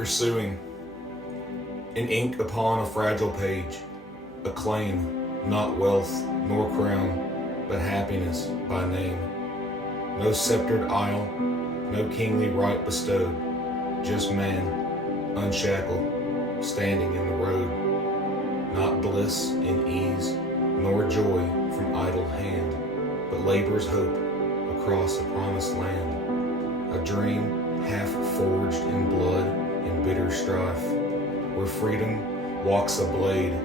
pursuing, in ink upon a fragile page, a claim, not wealth nor crown, but happiness by name. No sceptered isle, no kingly right bestowed, just man, unshackled, standing in the road. Not bliss in ease, nor joy from idle hand, but labor's hope across a promised land. A dream half forged in blood and bitter strife, where freedom walks a blade,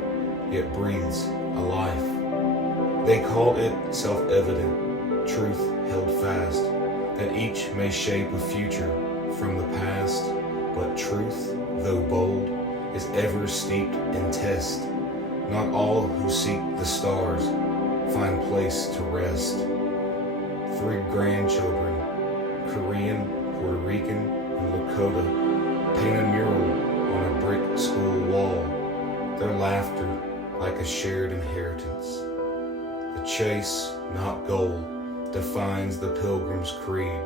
yet breathes a life. They call it self-evident, truth held fast, that each may shape a future from the past. But truth, though bold, is ever steeped in test. Not all who seek the stars find place to rest. 3 grandchildren, Korean, Puerto Rican, and Lakota, paint a mural on a brick school wall, their laughter like a shared inheritance. The chase, not goal, defines the Pilgrim's Creed,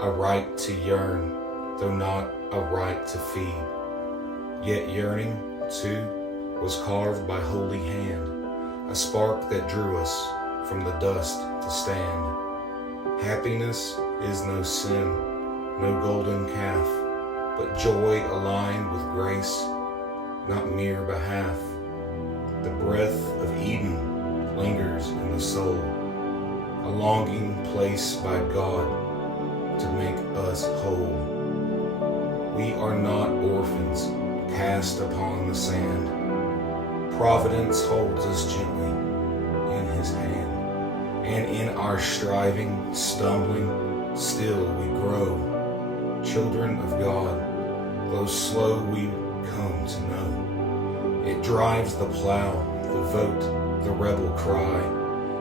a right to yearn, though not a right to feed. Yet yearning, too, was carved by holy hand, a spark that drew us from the dust to stand. Happiness is no sin, no golden calf, but joy aligned with grace, not mere behalf. The breath of Eden lingers in the soul, a longing placed by God to make us whole. We are not orphans cast upon the sand. Providence holds us gently in his hand, and in our striving, stumbling, still we grow. Children of God, though slow we come to know. It drives the plow, the vote, the rebel cry.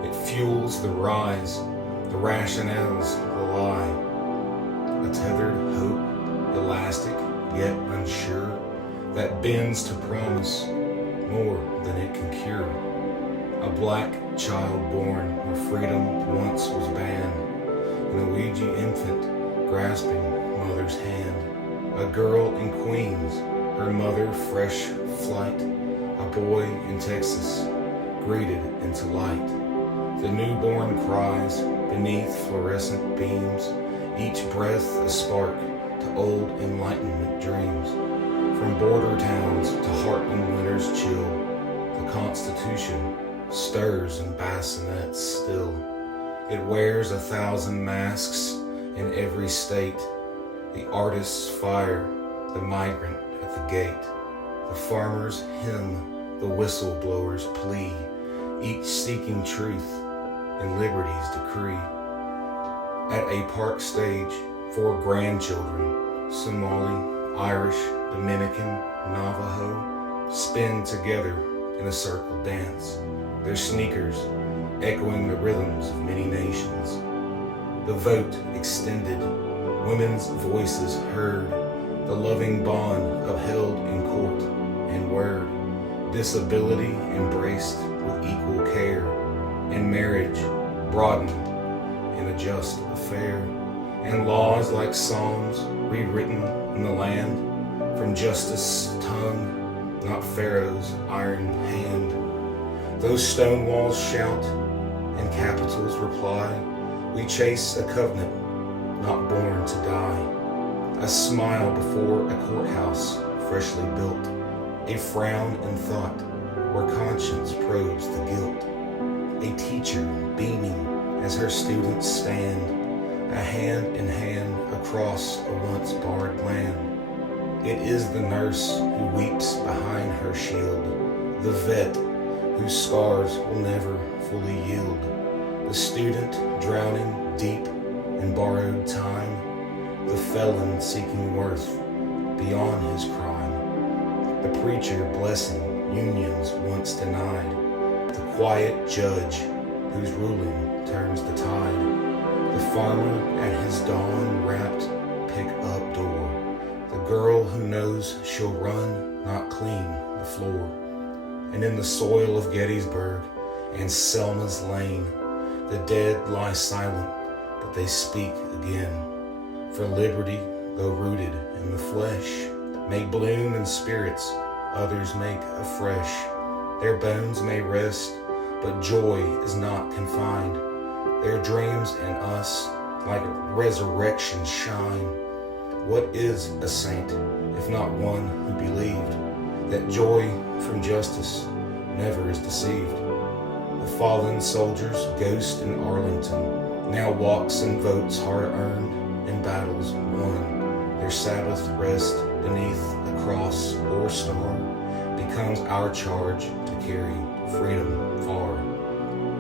It fuels the rise, the rationales, the lie. A tethered hope, elastic yet unsure, that bends to promise more than it can cure. A black child born where freedom once was banned, an Ouija infant grasping mother's hand. A girl in Queens, her mother fresh flight. A boy in Texas, greeted into light. The newborn cries beneath fluorescent beams, each breath a spark to old enlightenment dreams. From border towns to Heartland winter's chill, the Constitution stirs in bassinets still. It wears 1,000 masks in every state. The artist's fire, the migrant at the gate. The farmer's hymn, the whistleblower's plea, each seeking truth in liberty's decree. At a park stage, 4 grandchildren, Somali, Irish, Dominican, Navajo, spin together in a circle dance, their sneakers echoing the rhythms of many nations. The vote extended, women's voices heard, the loving bond upheld in court and word, disability embraced with equal care, and marriage broadened in a just affair, and laws like psalms rewritten in the land, from justice tongue, not Pharaoh's iron hand. Those stone walls shout and capitals reply, we chase a covenant not born to die. A smile before a courthouse freshly built, a frown in thought where conscience probes the guilt. A teacher beaming as her students stand, a hand in hand across a once barred land. It is the nurse who weeps behind her shield, the vet whose scars will never fully yield, the student drowning deep in borrowed time, the felon seeking worth beyond his crime, the preacher blessing unions once denied, the quiet judge whose ruling turns the tide, the farmer at his dawn-wrapped pick-up door, the girl who knows she'll run, not clean, the floor. And in the soil of Gettysburg and Selma's Lane, the dead lie silent, but they speak again. For liberty, though rooted in the flesh, may bloom in spirits, others make afresh. Their bones may rest, but joy is not confined. Their dreams in us, like resurrection, shine. What is a saint, if not one who believed that joy from justice never is deceived? The fallen soldier's ghost in Arlington now walks and votes hard-earned in battles won. Their Sabbath rest beneath a cross or star becomes our charge to carry freedom far.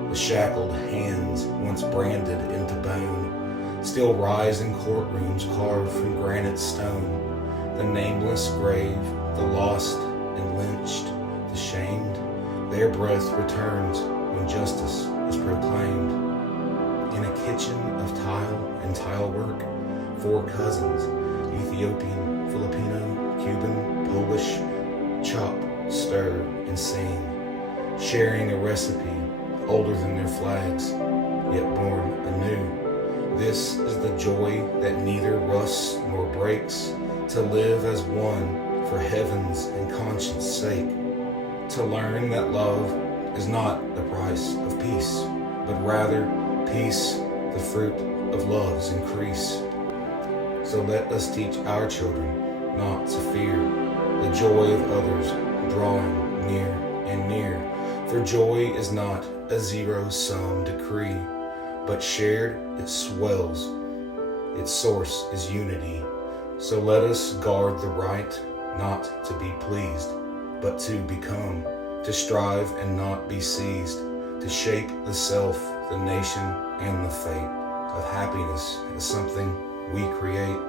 The shackled hands, once branded into bone, still rise in courtrooms carved from granite stone. The nameless grave, the lost and lynched, the shamed, their breath returns when justice is proclaimed. In a kitchen of tile and tile work, 4 cousins, Ethiopian, Filipino, Cuban, Polish, chop, stir, and sing, sharing a recipe older than their flags, yet born anew. This is the joy that neither rusts nor breaks, to live as one for heaven's and conscience' sake, to learn that love is not the price of peace, but rather peace, the fruit of love's increase. So let us teach our children not to fear the joy of others drawing near and near. For joy is not a zero-sum decree, but shared it swells. Its source is unity. So let us guard the right not to be pleased, but to become, to strive and not be seized, to shape the self, the nation, and the fate of happiness as something we create.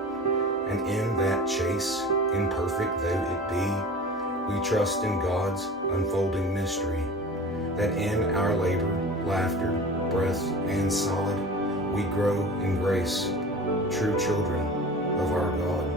And in that chase, imperfect though it be, we trust in God's unfolding mystery, that in our labor, laughter, breath, and solid, we grow in grace, true children of our God.